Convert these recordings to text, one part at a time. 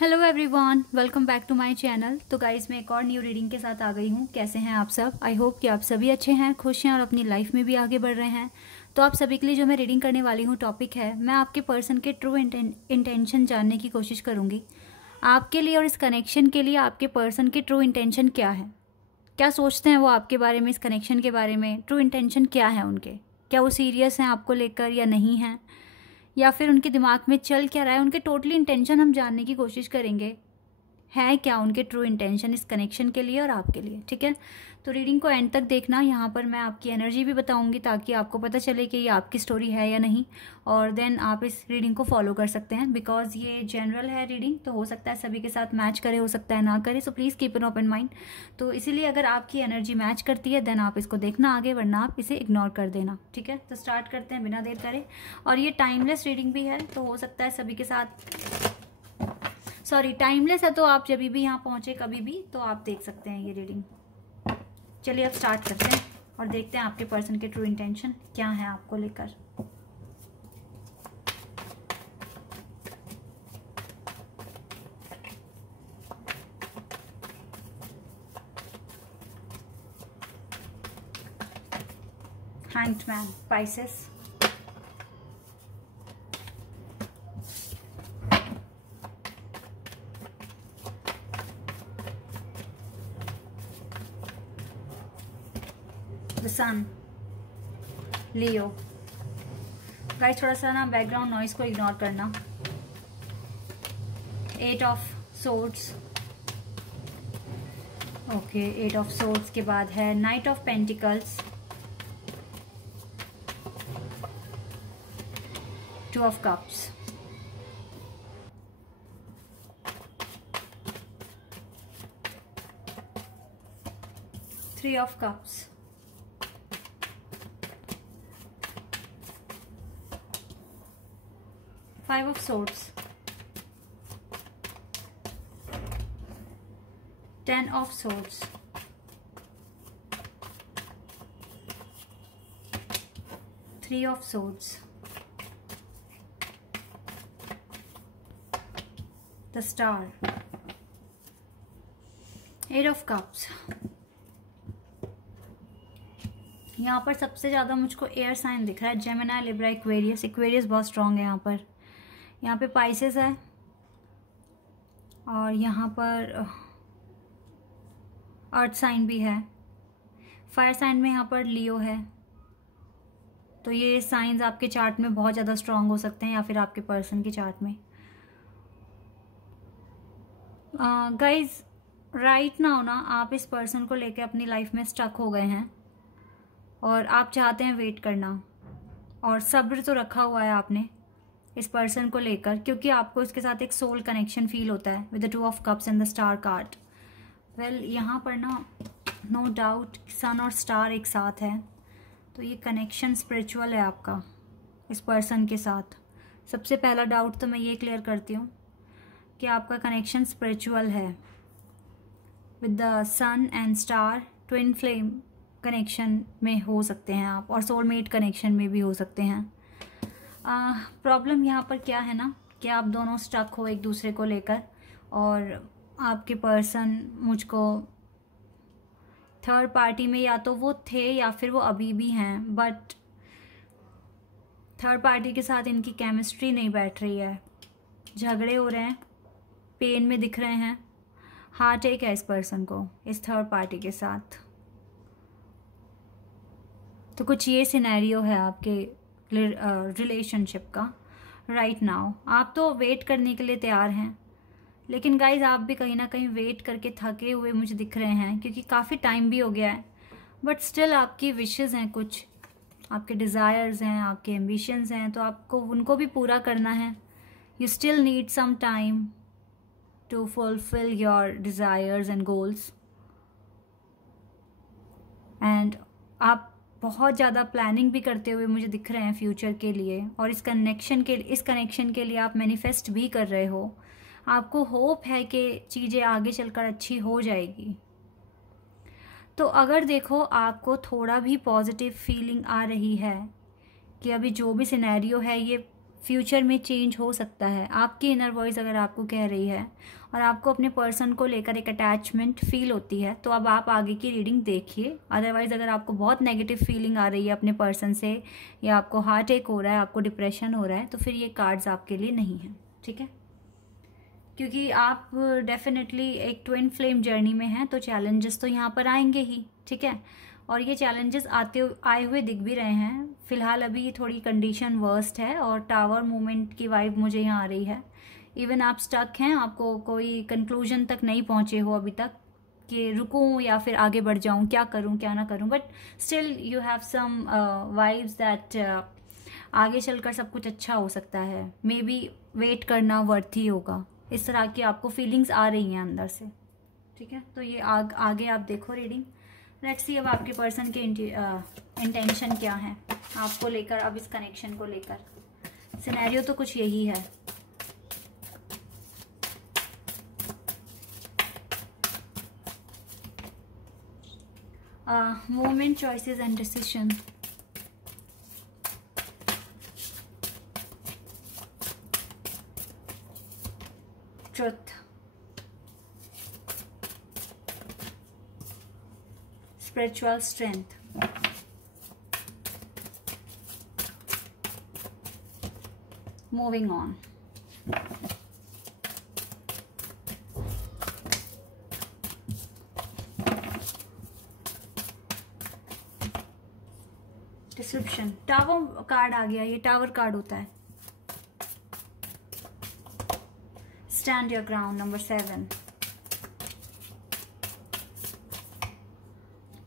Hello everyone, welcome back to my channel. तो guys, मैं एक और न्यू रीडिंग के साथ आ गई हूँ। कैसे हैं आप सब? आई होप कि आप सभी अच्छे हैं, खुश हैं और अपनी लाइफ में भी आगे बढ़ रहे हैं। तो आप सभी के लिए जो मैं रीडिंग करने वाली हूँ टॉपिक है, मैं आपके पर्सन के ट्रू इंटेंशन जानने की कोशिश करूँगी। आपके लिए और इस कनेक्शन के लिए आपके पर्सन के ट्रू इंटेंशन क्या है, क्या सोचते हैं वो आपके बारे में, इस कनेक्शन के बारे में। ट्रू इंटेंशन क्या है उनके, क्या वो सीरियस हैं आपको लेकर या नहीं हैं, या फिर उनके दिमाग में चल क्या रहा है। उनके टोटली इंटेंशन हम जानने की कोशिश करेंगे, है क्या उनके ट्रू इंटेंशन इस कनेक्शन के लिए और आपके लिए। ठीक है, तो रीडिंग को एंड तक देखना। यहाँ पर मैं आपकी एनर्जी भी बताऊंगी ताकि आपको पता चले कि ये आपकी स्टोरी है या नहीं, और देन आप इस रीडिंग को फॉलो कर सकते हैं। बिकॉज ये जनरल है रीडिंग, तो हो सकता है सभी के साथ मैच करे, हो सकता है ना करे, so please keep an open mind. तो इसीलिए अगर आपकी एनर्जी मैच करती है देन आप इसको देखना आगे, वरना आप इसे इग्नोर कर देना। ठीक है, तो स्टार्ट करते हैं बिना देर करे। और ये टाइमलेस रीडिंग भी है, तो हो सकता है सभी के साथ, सॉरी टाइमलेस है, तो आप जब भी यहाँ पहुंचे कभी भी तो आप देख सकते हैं ये रीडिंग। चलिए अब स्टार्ट करते हैं और देखते हैं आपके पर्सन के ट्रू इंटेंशन क्या है आपको लेकर। Hanged man, Pisces, the sun, Leo. Guys थोड़ा सा ना बैकग्राउंड नॉइज को इग्नोर करना। 8 of swords, okay 8 of swords के बाद है knight of pentacles, 2 of cups, three of cups, 5 of swords, 10 of swords, 3 of swords, the star, 8 of cups। यहाँ पर सबसे ज़्यादा मुझको एयर साइन दिख रहा है, जेमिनी, लिब्रा, एक्वेरियस। एक्वेरियस बहुत स्ट्रांग है यहाँ पे पाइसेस है, और यहाँ पर अर्थ साइन भी है। फायर साइन में यहाँ पर लियो है। तो ये साइंस आपके चार्ट में बहुत ज़्यादा स्ट्रांग हो सकते हैं, या फिर आपके पर्सन के चार्ट में। गाइज राइट नाउ ना आप इस पर्सन को लेके अपनी लाइफ में स्टक हो गए हैं, और आप चाहते हैं वेट करना, और सब्र तो रखा हुआ है आपने इस पर्सन को लेकर, क्योंकि आपको इसके साथ एक सोल कनेक्शन फील होता है with the 2 of cups and the star card. Well यहाँ पर ना नो डाउट सन और स्टार एक साथ है, तो ये कनेक्शन स्पिरिचुअल है आपका इस पर्सन के साथ। सबसे पहला डाउट तो मैं ये क्लियर करती हूँ कि आपका कनेक्शन स्पिरिचुअल है with the sun and star. Twin flame connection में हो सकते हैं आप, और सोलमेट कनेक्शन में भी हो सकते हैं। प्रॉब्लम यहाँ पर क्या है ना कि आप दोनों स्टक हो एक दूसरे को लेकर, और आपके पर्सन मुझको थर्ड पार्टी में या तो वो थे या फिर वो अभी भी हैं, बट थर्ड पार्टी के साथ इनकी केमिस्ट्री नहीं बैठ रही है, झगड़े हो रहे हैं, पेन में दिख रहे हैं, हार्ट अटैक है इस पर्सन को इस थर्ड पार्टी के साथ। तो कुछ ये सिनेरियो है आपके रिलेशनशिप का राइट नाउ। आप तो वेट करने के लिए तैयार हैं, लेकिन गाइज आप भी कहीं ना कहीं वेट करके थके हुए मुझे दिख रहे हैं, क्योंकि काफ़ी टाइम भी हो गया है, बट स्टिल आपकी विशेस हैं, कुछ आपके डिज़ायर्स हैं, आपके एम्बिशंस हैं, तो आपको उनको भी पूरा करना है। You still need some time to fulfil your desires and goals, and आप बहुत ज़्यादा प्लानिंग भी करते हुए मुझे दिख रहे हैं फ्यूचर के लिए, और इस कनेक्शन के लिए आप मैनिफेस्ट भी कर रहे हो। आपको होप है कि चीज़ें आगे चलकर अच्छी हो जाएगी। तो अगर देखो आपको थोड़ा भी पॉजिटिव फीलिंग आ रही है कि अभी जो भी सिनेरियो है ये फ्यूचर में चेंज हो सकता है। आपकी इनर वॉइस अगर आपको कह रही है और आपको अपने पर्सन को लेकर एक अटैचमेंट फील होती है, तो अब आप आगे की रीडिंग देखिए। अदरवाइज़ अगर आपको बहुत नेगेटिव फीलिंग आ रही है अपने पर्सन से, या आपको हार्ट अटैक हो रहा है, आपको डिप्रेशन हो रहा है, तो फिर ये कार्ड्स आपके लिए नहीं हैं, ठीक है। क्योंकि आप डेफिनेटली एक ट्विन फ्लेम जर्नी में हैं, तो चैलेंजेस तो यहाँ पर आएंगे ही, ठीक है। और ये चैलेंजेस आए हुए दिख भी रहे हैं। फिलहाल अभी थोड़ी कंडीशन वर्स्ट है और टावर मूवमेंट की वाइब मुझे यहाँ आ रही है। इवन आप स्टक हैं, आपको कोई कंक्लूजन तक नहीं पहुंचे हो अभी तक कि रुकूं या फिर आगे बढ़ जाऊं, क्या करूं क्या ना करूं, but still you have some vibes that आगे चलकर सब कुछ अच्छा हो सकता है। मे बी वेट करना वर्थ ही होगा, इस तरह की आपको फीलिंग्स आ रही हैं अंदर से, ठीक है। तो ये आगे आप देखो रीडिंग। लेट्स सी अब आपके पर्सन के इंटेंशन क्या है आपको लेकर, अब इस कनेक्शन को लेकर। सिनेरियो तो कुछ यही है। Moment, choices and decision. Truth, spiritual strength, moving on. Description, tower card आ गया, ये टावर कार्ड होता है। Stand your ground, number 7।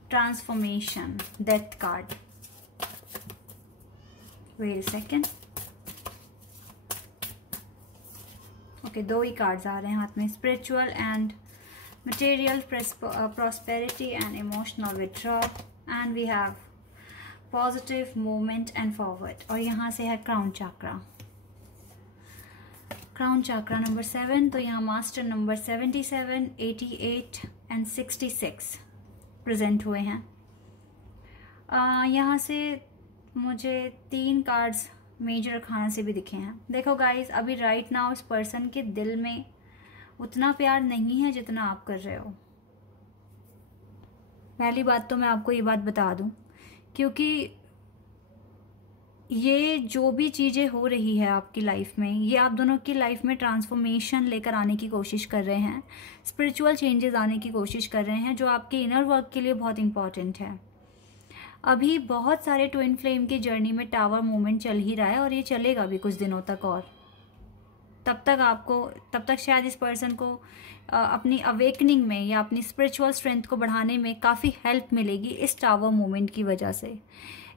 Transformation, death card. Wait a second. Okay, 2 ही कार्ड्स आ रहे हैं हाथ में। Spiritual and material prosperity and emotional withdrawal, and we have positive movement and forward. और यहाँ से है crown chakra. Crown chakra number 7। तो यहाँ मास्टर नंबर 77, 88 एंड 66 प्रेजेंट हुए हैं। यहाँ से मुझे 3 कार्ड्स मेजर खाना से भी दिखे हैं। देखो गाइस, अभी राइट नाउ इस पर्सन के दिल में उतना प्यार नहीं है जितना आप कर रहे हो। पहली बात तो मैं आपको ये बात बता दूं, क्योंकि ये जो भी चीज़ें हो रही है आपकी लाइफ में, ये आप दोनों की लाइफ में ट्रांसफॉर्मेशन लेकर आने की कोशिश कर रहे हैं, स्पिरिचुअल चेंजेस आने की कोशिश कर रहे हैं, जो आपके इनर वर्क के लिए बहुत इंपॉर्टेंट है। अभी बहुत सारे ट्विन फ्लेम की जर्नी में टावर मूवमेंट चल ही रहा है और ये चलेगा भी कुछ दिनों तक, और तब तक शायद इस पर्सन को अपनी अवेकनिंग में या अपनी स्पिरिचुअल स्ट्रेंथ को बढ़ाने में काफ़ी हेल्प मिलेगी इस टावर मूवमेंट की वजह से।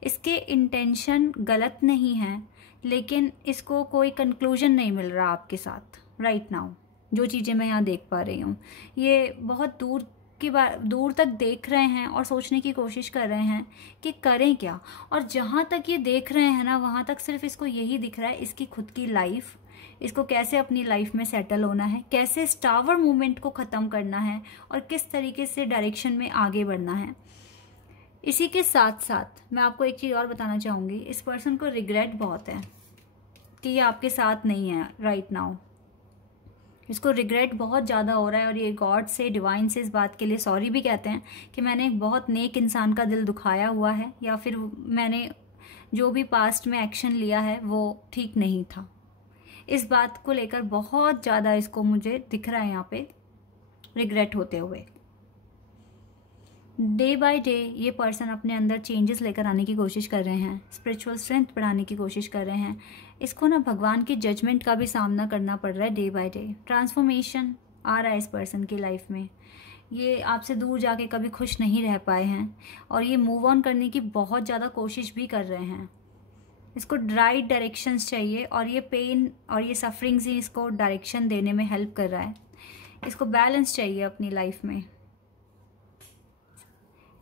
इसके इंटेंशन गलत नहीं है, लेकिन इसको कोई कंक्लूजन नहीं मिल रहा आपके साथ राइट नाउ। जो चीज़ें मैं यहाँ देख पा रही हूँ, ये बहुत दूर तक देख रहे हैं और सोचने की कोशिश कर रहे हैं कि करें क्या। और जहाँ तक ये देख रहे हैं ना, वहाँ तक सिर्फ इसको यही दिख रहा है, इसकी खुद की लाइफ, इसको कैसे अपनी लाइफ में सेटल होना है, कैसे इस टावर मूवमेंट को ख़त्म करना है और किस तरीके से डायरेक्शन में आगे बढ़ना है। इसी के साथ साथ मैं आपको एक चीज़ और बताना चाहूँगी, इस पर्सन को रिग्रेट बहुत है कि ये आपके साथ नहीं है राइट नाउ। इसको रिग्रेट बहुत ज़्यादा हो रहा है और ये गॉड से, डिवाइन से इस बात के लिए सॉरी भी कहते हैं कि मैंने एक बहुत नेक इंसान का दिल दुखाया हुआ है, या फिर मैंने जो भी पास्ट में एक्शन लिया है वो ठीक नहीं था। इस बात को लेकर बहुत ज़्यादा इसको मुझे दिख रहा है यहाँ पे रिग्रेट होते हुए। डे बाय डे ये पर्सन अपने अंदर चेंजेस लेकर आने की कोशिश कर रहे हैं, स्पिरिचुअल स्ट्रेंथ बढ़ाने की कोशिश कर रहे हैं। इसको ना भगवान की जजमेंट का भी सामना करना पड़ रहा है डे बाय डे। ट्रांसफॉर्मेशन आ रहा है इस पर्सन की लाइफ में। ये आपसे दूर जाके कभी खुश नहीं रह पाए हैं और ये मूव ऑन करने की बहुत ज़्यादा कोशिश भी कर रहे हैं। इसको राइट डायरेक्शंस चाहिए और ये पेन और ये सफरिंग्स ही इसको डायरेक्शन देने में हेल्प कर रहा है। इसको बैलेंस चाहिए अपनी लाइफ में।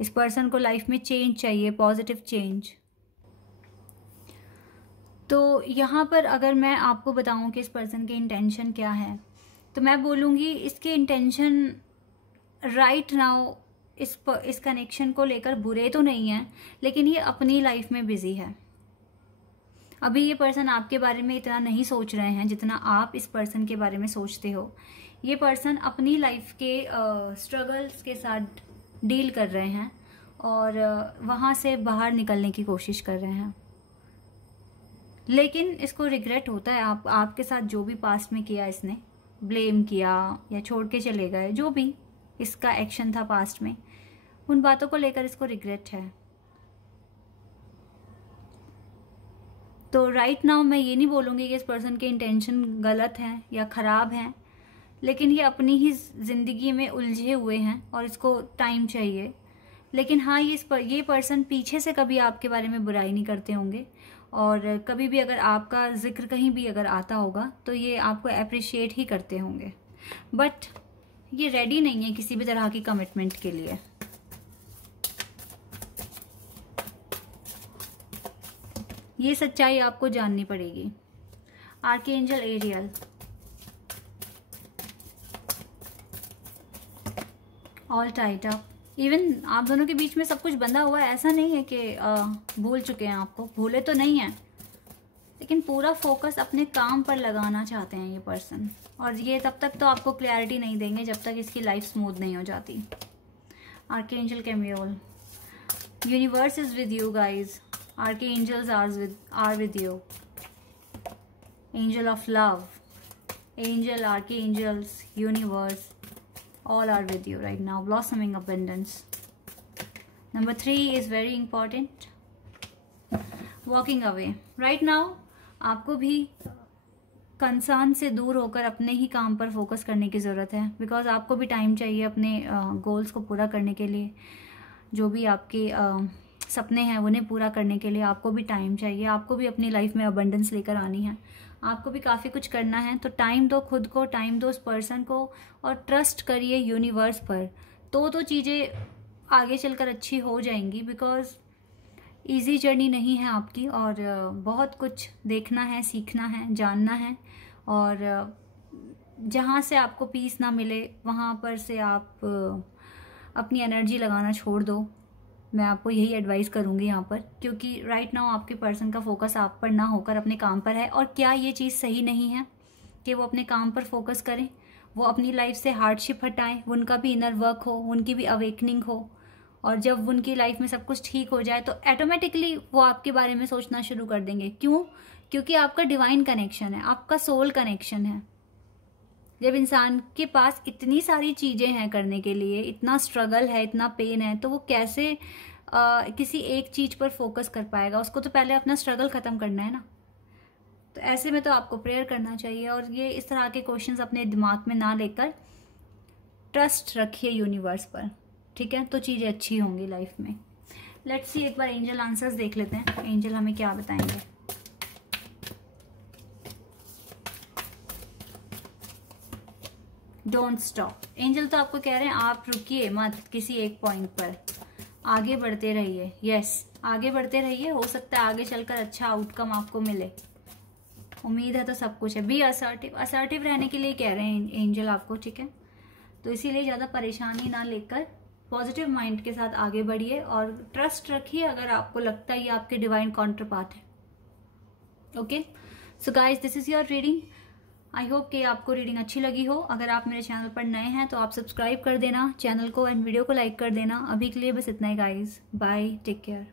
इस पर्सन को लाइफ में चेंज चाहिए, पॉजिटिव चेंज। तो यहाँ पर अगर मैं आपको बताऊँ कि इस पर्सन के इंटेंशन क्या है, तो मैं बोलूँगी इसके इंटेंशन राइट नाउ इस कनेक्शन को लेकर बुरे तो नहीं है, लेकिन ये अपनी लाइफ में बिजी है, अभी ये पर्सन आपके बारे में इतना नहीं सोच रहे हैं जितना आप इस पर्सन के बारे में सोचते हो। ये पर्सन अपनी लाइफ के स्ट्रगल्स के साथ डील कर रहे हैं और वहाँ से बाहर निकलने की कोशिश कर रहे हैं, लेकिन इसको रिग्रेट होता है। आपके साथ जो भी पास्ट में किया, इसने ब्लेम किया या छोड़ के चले गए, जो भी इसका एक्शन था पास्ट में, उन बातों को लेकर इसको रिग्रेट है। तो राइट नाउ मैं ये नहीं बोलूँगी कि इस पर्सन के इंटेंशन गलत हैं या ख़राब हैं, लेकिन ये अपनी ही ज़िंदगी में उलझे हुए हैं और इसको टाइम चाहिए। लेकिन हाँ, ये पर्सन पीछे से कभी आपके बारे में बुराई नहीं करते होंगे, और कभी भी अगर आपका जिक्र कहीं भी अगर आता होगा तो ये आपको अप्रिशिएट ही करते होंगे, बट ये रेडी नहीं है किसी भी तरह की कमिटमेंट के लिए। ये सच्चाई आपको जाननी पड़ेगी। Archangel Ariel, all tight up. Even आप दोनों के बीच में सब कुछ बंधा हुआ है, ऐसा नहीं है कि भूल चुके हैं आपको, भूले तो नहीं हैं, लेकिन पूरा फोकस अपने काम पर लगाना चाहते हैं ये पर्सन, और ये तब तक तो आपको क्लैरिटी नहीं देंगे जब तक इसकी लाइफ स्मूथ नहीं हो जाती। Archangel Chamuel, universe is with you guys, archangels are with you. Angel of love, angel, archangels, universe, all are with you right now, blossoming abundance. Number 3 is very important, walking away. Right now आपको भी concern से दूर होकर अपने ही काम पर focus करने की ज़रूरत है, बिकॉज आपको भी टाइम चाहिए अपने गोल्स को पूरा करने के लिए। जो भी आपके सपने हैं उन्हें पूरा करने के लिए आपको भी टाइम चाहिए। आपको भी अपनी लाइफ में अबंडेंस लेकर आनी है, आपको भी काफ़ी कुछ करना है। तो टाइम दो खुद को, टाइम दो उस पर्सन को, और ट्रस्ट करिए यूनिवर्स पर, तो चीज़ें आगे चलकर अच्छी हो जाएंगी। बिकॉज इजी जर्नी नहीं है आपकी, और बहुत कुछ देखना है, सीखना है, जानना है, और जहाँ से आपको पीस ना मिले वहाँ पर से आप अपनी एनर्जी लगाना छोड़ दो। मैं आपको यही एडवाइस करूँगी यहाँ पर, क्योंकि राइट नाउ आपके पर्सन का फोकस आप पर ना होकर अपने काम पर है। और क्या ये चीज़ सही नहीं है कि वो अपने काम पर फोकस करें, वो अपनी लाइफ से हार्डशिप हटाएं, उनका भी इनर वर्क हो, उनकी भी अवेकनिंग हो, और जब उनकी लाइफ में सब कुछ ठीक हो जाए तो ऑटोमेटिकली वो आपके बारे में सोचना शुरू कर देंगे। क्यों? क्योंकि आपका डिवाइन कनेक्शन है, आपका सोल कनेक्शन है। जब इंसान के पास इतनी सारी चीज़ें हैं करने के लिए, इतना स्ट्रगल है, इतना पेन है, तो वो कैसे किसी एक चीज़ पर फोकस कर पाएगा? उसको तो पहले अपना स्ट्रगल ख़त्म करना है ना। तो ऐसे में तो आपको प्रेयर करना चाहिए, और ये इस तरह के क्वेश्चंस अपने दिमाग में ना लेकर ट्रस्ट रखिए यूनिवर्स पर, ठीक है? तो चीज़ें अच्छी होंगी लाइफ में। लेट्स सी, एक बार एंजल आंसर्स देख लेते हैं, एंजल हमें क्या बताएंगे। Don't stop. एंजल तो आपको कह रहे हैं आप रुकिए मत किसी एक पॉइंट पर, आगे बढ़ते रहिए। यस, आगे बढ़ते रहिए, हो सकता है आगे चलकर अच्छा आउटकम आपको मिले। उम्मीद है तो सब कुछ है। बी असर्टिव, असर्टिव रहने के लिए कह रहे हैं एंजल आपको, ठीक है? तो इसीलिए ज़्यादा परेशानी ना लेकर पॉजिटिव माइंड के साथ आगे बढ़िए, और ट्रस्ट रखिए अगर आपको लगता है ये आपके डिवाइन काउंटर पार्ट है। Okay, so guys, this is your reading. I hope कि आपको रीडिंग अच्छी लगी हो। अगर आप मेरे चैनल पर नए हैं तो आप सब्सक्राइब कर देना चैनल को, एंड वीडियो को लाइक कर देना। अभी के लिए बस इतना ही गाइज, बाय, टेक केयर।